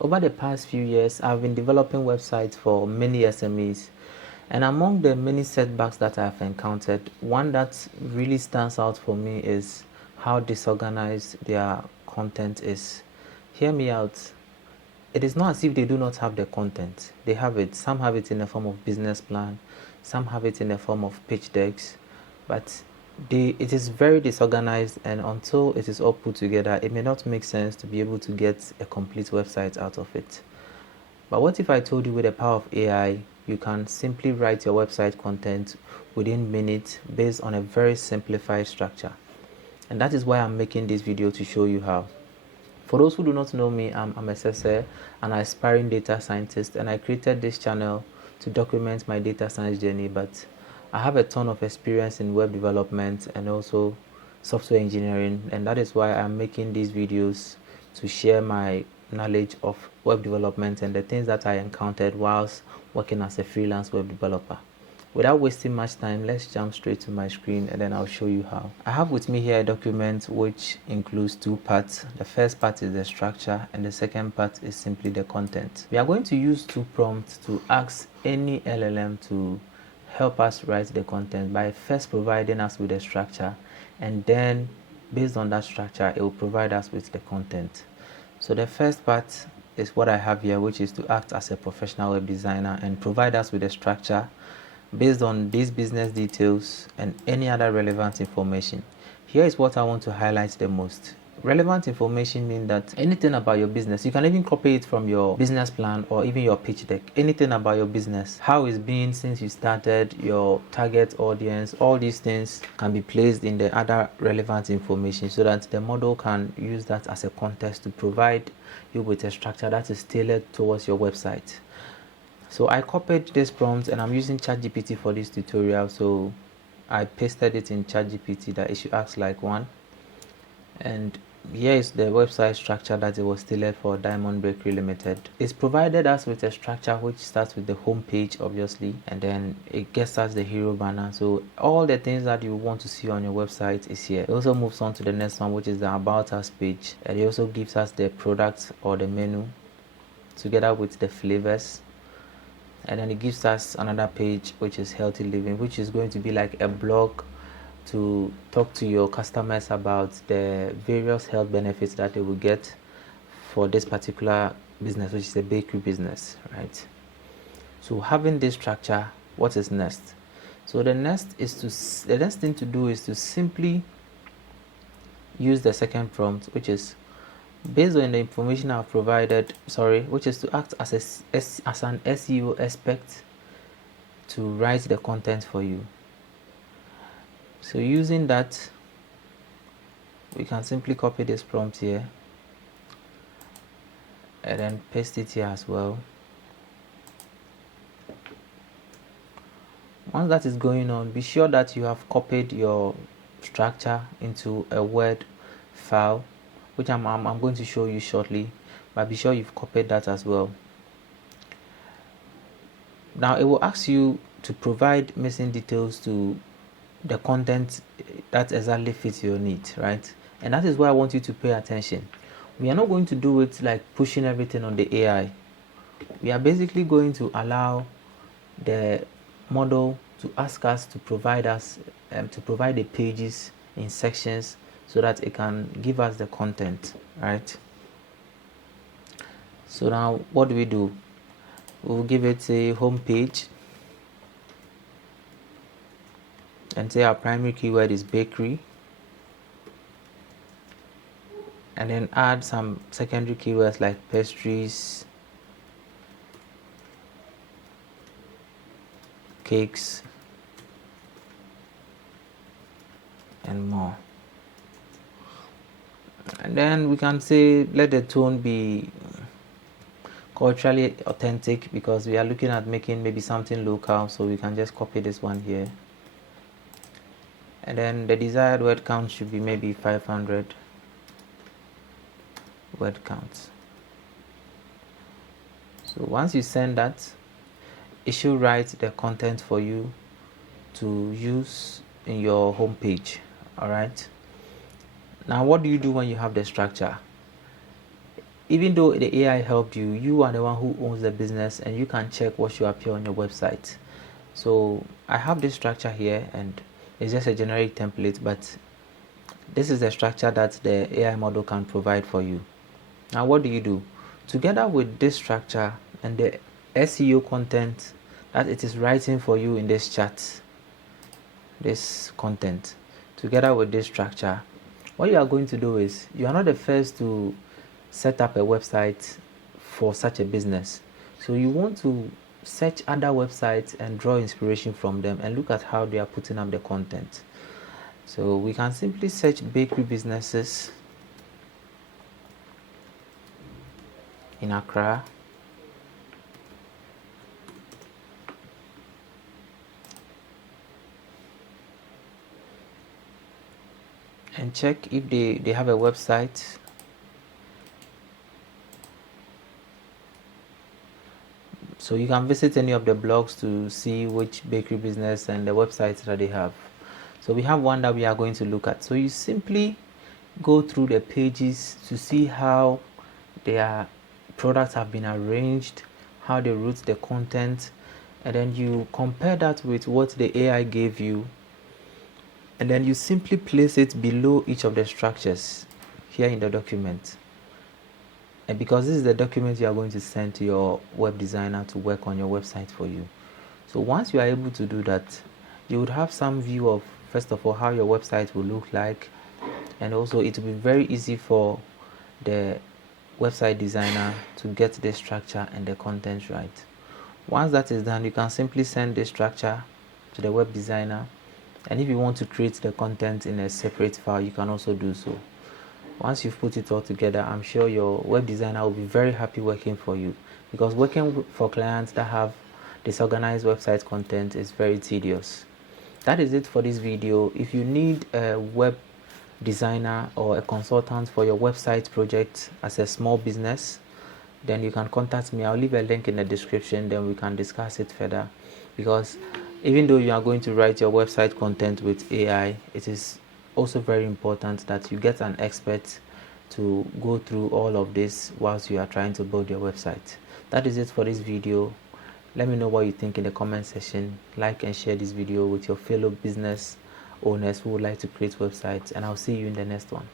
Over the past few years, I've been developing websites for many SMEs, and among the many setbacks that I've encountered, one that really stands out for me is how disorganized their content is. Hear me out. It is not as if they do not have the content. They have it. Some have it in the form of business plan, some have it in the form of pitch decks, but it is very disorganized, and until it is all put together, it may not make sense to be able to get a complete website out of it. But what if I told you with the power of AI, you can simply write your website content within minutes based on a very simplified structure? And that is why I'm making this video, to show you how. For those who do not know me, I'm a Sese, an aspiring data scientist, and I created this channel to document my data science journey, but I have a ton of experience in web development and also software engineering, and that is why I'm making these videos to share my knowledge of web development and the things that I encountered whilst working as a freelance web developer. Without wasting much time, let's jump straight to my screen and then I'll show you how. I have with me here a document which includes two parts. The first part is the structure and the second part is simply the content. We are going to use two prompts to ask any LLM to help us write the content by first providing us with the structure, and then based on that structure it will provide us with the content. So the first part is what I have here, which is to act as a professional web designer and provide us with a structure based on these business details and any other relevant information. Here is what I want to highlight the most. Relevant information means that anything about your business, you can even copy it from your business plan or even your pitch deck. Anything about your business, how it's been since you started, your target audience, all these things can be placed in the other relevant information so that the model can use that as a context to provide you with a structure that is tailored towards your website. So I copied this prompt and I'm using ChatGPT for this tutorial. So I pasted it in ChatGPT that it should act like one. And here is the website structure that it was tailored for Diamond Bakery Limited. It's provided us with a structure which starts with the home page, obviously, and then it gets us the hero banner. So all the things that you want to see on your website is here. It also moves on to the next one, which is the About Us page. And it also gives us the product or the menu together with the flavors. And then it gives us another page which is Healthy Living, which is going to be like a blog to talk to your customers about the various health benefits that they will get for this particular business, which is a bakery business, right? So having this structure, what is next? So the next thing to do is to simply use the second prompt, which is based on the information I've provided, which is to act as an SEO expert to write the content for you. So using that, we can simply copy this prompt here and then paste it here as well. Once that is going on, be sure that you have copied your structure into a Word file, which I'm going to show you shortly, but be sure you've copied that as well. Now it will ask you to provide missing details to the content that exactly fits your need, right? And that is why I want you to pay attention. We are not going to do it like pushing everything on the AI. We are basically going to allow the model to ask us to provide the pages in sections so that it can give us the content, right? So now what do? We'll give it a home page and say our primary keyword is bakery, and then add some secondary keywords like pastries, cakes, and more. And then we can say let the tone be culturally authentic, because we are looking at making maybe something local, so we can just copy this one here. And then the desired word count should be maybe 500 word counts. So once you send that, it should write the content for you to use in your home page. All right. Now what do you do when you have the structure? even though the AI helped you, you are the one who owns the business, and you can check what should appear on your website. So I have this structure here, and it's just a generic template, but this is the structure that the AI model can provide for you. Now what do? Together with this structure and the SEO content that it is writing for you in this chat, this content, together with this structure, what you are going to do is, you are not the first to set up a website for such a business. So you want to search other websites and draw inspiration from them and look at how they are putting up the content. So we can simply search bakery businesses in Accra. And check if they have a website. So you can visit any of the blogs to see which bakery business and the websites that they have. So we have one that we are going to look at. So you simply go through the pages to see how their products have been arranged, how they route the content, and then you compare that with what the AI gave you, and then you simply place it below each of the structures here in the document. And because this is the document you are going to send to your web designer to work on your website for you. So once you are able to do that, you would have some view of, first of all, how your website will look like, and also it will be very easy for the website designer to get the structure and the content right. Once that is done, you can simply send the structure to the web designer, and if you want to create the content in a separate file, you can also do so. Once you've put it all together, I'm sure your web designer will be very happy working for you, because working for clients that have disorganized website content is very tedious. That is it for this video. If you need a web designer or a consultant for your website project as a small business, then you can contact me. I'll leave a link in the description, then we can discuss it further. Because even though you are going to write your website content with AI, it is also very important that you get an expert to go through all of this whilst you are trying to build your website. That is it for this video. Let me know what you think in the comment section. Like and share this video with your fellow business owners who would like to create websites, and I'll see you in the next one.